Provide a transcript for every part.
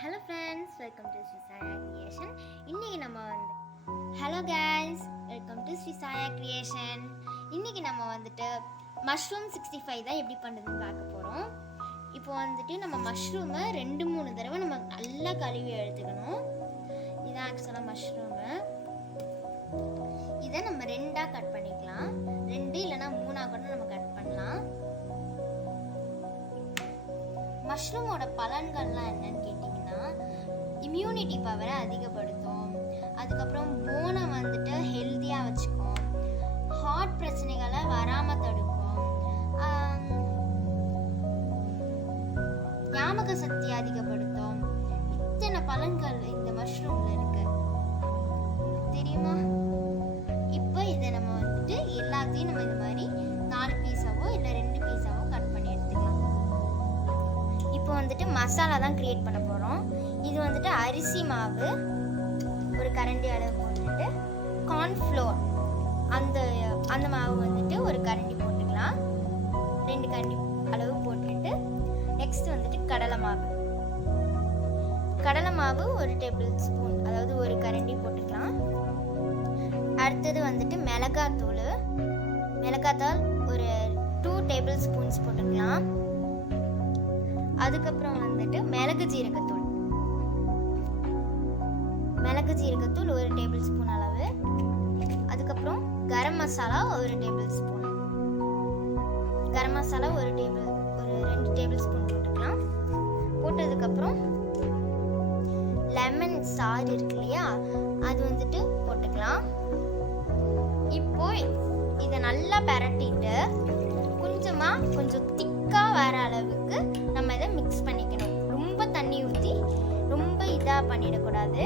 Hello friends welcome to Shri Chaya creation இன்றைக்கி நம்ம வந்து hello guys welcome to Shri Chaya creation இன்றைக்கி நம்ம வந்துட்டு மஷ்ரூம் சிக்ஸ்டி ஃபைவ் தான் எப்படி பண்ணுறதுன்னு பார்க்க போகிறோம் இப்போ வந்துட்டு நம்ம மஷ்ரூமை ரெண்டு மூணு தடவை நம்ம நல்லா கழுவி எடுத்துக்கணும். இதான் ஆக்சுவலாக மஷ்ரூமு இதை நம்ம ரெண்டாக கட் பண்ணிக்கலாம். ரெண்டு இல்லைன்னா மூணாக கூட நம்ம கட் பண்ணலாம். மஷ்ரூமோட பலன்கள்லாம் என்னன்னு கேட்டிங்கன்னா இம்யூனிட்டி பவரை அதிகப்படுத்தும். அதுக்கப்புறம் போனை வந்துட்டு ஹெல்த்தியாக வச்சுக்கும். ஹார்ட் பிரச்சனைகளை வராமல் தடுக்கும். ஞாபக சக்தி அதிகப்படுத்தும். இத்தனை பலன்கள் இந்த மஷ்ரூமில் இருக்குது தெரியுமா? வந்துட்டு மசாலா தான் க்ரியேட் பண்ண போகிறோம் இது வந்துட்டு அரிசி மாவு ஒரு கரண்டி அளவு போட்டுட்டு கார்ன்ஃப்ளோர் அந்த அந்த மாவு வந்துட்டு ஒரு கரண்டி போட்டுக்கலாம். ரெண்டு கரண்டி அளவு போட்டுட்டு நெக்ஸ்ட் வந்துட்டு கடலை மாவு. கடலை மாவு ஒரு டேபிள் ஸ்பூன் அதாவது ஒரு கரண்டி போட்டுக்கலாம். அடுத்தது வந்துட்டு மிளகாத்தூள். மிளகாத்தூள் ஒரு டூ டேபிள் ஸ்பூன்ஸ் போட்டுக்கலாம். அதுக்கப்புறம் வந்துட்டு மிளகு ஜீரகத்தூள். மிளகு ஜீரகத்தூள் ஒரு டேபிள் ஸ்பூன் அளவு. அதுக்கப்புறம் கரம் மசாலா ஒரு டேபிள் ஸ்பூன். கரம் மசாலா ஒரு டேபிள் ஒரு ரெண்டு டேபிள் ஸ்பூன் போட்டுக்கலாம். போட்டதுக்கப்புறம் லெமன் சாறு இருக்கு இல்லையா அது வந்துட்டு போட்டுக்கலாம். இப்போ இதை நல்லா பரட்டிட்டு கொஞ்சமாக கொஞ்சம் திக்காக வர அளவுக்கு ரொம்ப பண்ணிடக்கூடாது.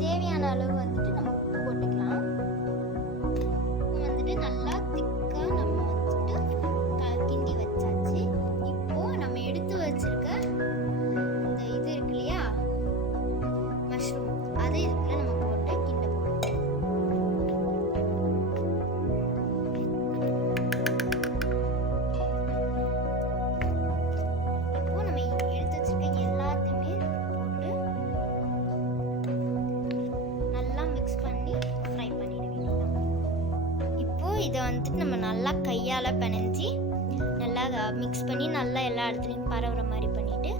தேவையான அளவு வந்துட்டு நம்ம உப்பு போட்டுக்கலாம். வந்துட்டு நல்லா திக்காக நம்ம வந்துட்டு கிண்டி வச்சாச்சு. இப்போ நம்ம எடுத்து வச்சிருக்க இந்த இது இருக்கு இல்லையா? மஷ்ரூம் அதை இதுக்குள்ள நம்ம இதை வந்துட்டு நம்ம நல்லா கையால் பிணைஞ்சி நல்லா மிக்ஸ் பண்ணி நல்லா எல்லா இடத்துலையும் பரவுற மாதிரி பண்ணிட்டு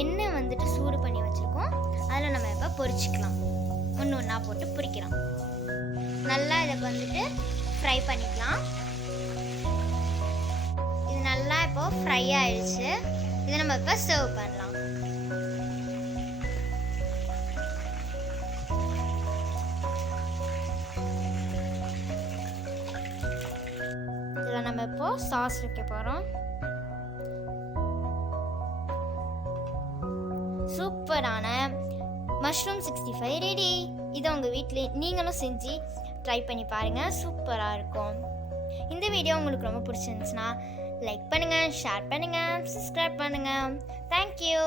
எண்ணெய் வந்துட்டு சூடு பண்ணி வச்சுருக்கோம். அதில் நம்ம இப்போ பொரிச்சிக்கலாம். ஒன்று ஒன்றா போட்டு பொரிக்கலாம். நல்லா இதை வந்துட்டு ஃப்ரை பண்ணிக்கலாம். இது நல்லா இப்போ ஃப்ரை ஆயிடுச்சு. இதை நம்ம இப்போ சர்வ் பண்ணலாம். நம்ம இப்போ சாஸ் வைக்க போகிறோம் சூப்பரான மஷ்ரூம் சிக்ஸ்டி ஃபைவ் ரெடி இதை உங்கள் வீட்டில் நீங்களும் செஞ்சு ட்ரை பண்ணி பாருங்கள் சூப்பராக இருக்கும். இந்த வீடியோ உங்களுக்கு ரொம்ப பிடிச்சிருந்துச்சுன்னா லைக் பண்ணுங்கள் ஷேர் பண்ணுங்கள் சப்ஸ்கிரைப் பண்ணுங்கள் தேங்க்யூ